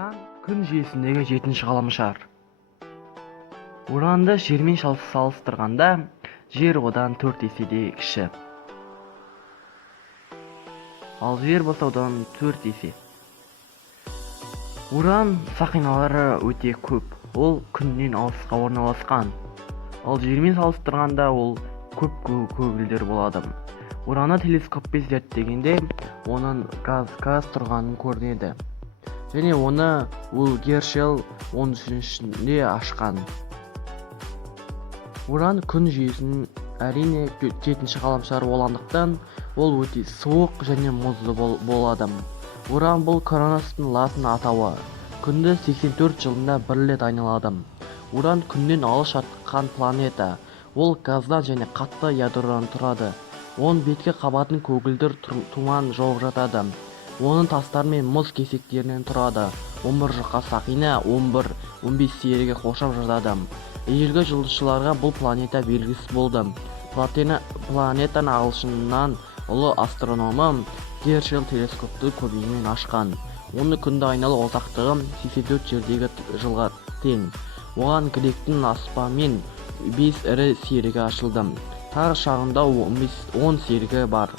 Уран күн жүйесіндегі жетінші ғаламшар. Уранды жермен салыстырғанда жер одан 4 еседе кіші. Ал жер болса одан 4 есе. Уран сақиналары өте көп. Ол күннен алысқа орналасқан. Ал жермен салыстырғанда ол көп көгілдір болады. Ураны телескоппен зерттегенде оның газ тұрғанын көрінеді. Және оны Гершель 13-шінде ашқан. Уран күн жүйесінің әрине жетінші ғаламшары болғандықтан ол өте суық және мұзды болады. Уран бұл Кроностың латын атауы. Күнді 84 жылында бір рет айналады. Уран күннен алыс жатқан планета. Ол газдан және қатты ядродан тұрады. Оның беткі қабатын көгілдір тұман жауып жатады. Оның тастар мен мұз кесектерінен тұрады. 11 жұқа сақина 11-15 серіге қоршап жатады. Ежелгі жұлдызшыларға бұл планета белгісіз болды. Планетаны ағылшыннан ұлы астрономы Гершель телескопты көмегімен ашқан. Оны күнді айналу ұзақтығы 84 жердегі жылға тең. Оған Гректің аспанмен 5 ірі серігі ашылды. Тар шағында 10 серігі бар.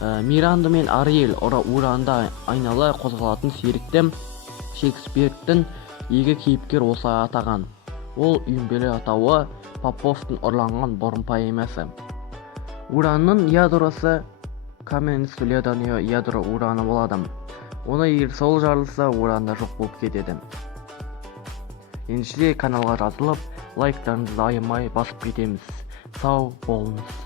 Миранда мен Ариэль Уранды айнала қозғалатын серікті В.Шекспирдің екі кейіпкер осылай атаған. Ол үйімбелі атауы А.Поповтың ұрланған бұрын поэмасы. Уранның ядросы каменный ядро ураны болады. Оны егер сол жарылса, уранда жоқ болып кетеді. Ендеше каналға жазылып, лайктарыңызды аямай басып кетеміз. Сау болыңыз.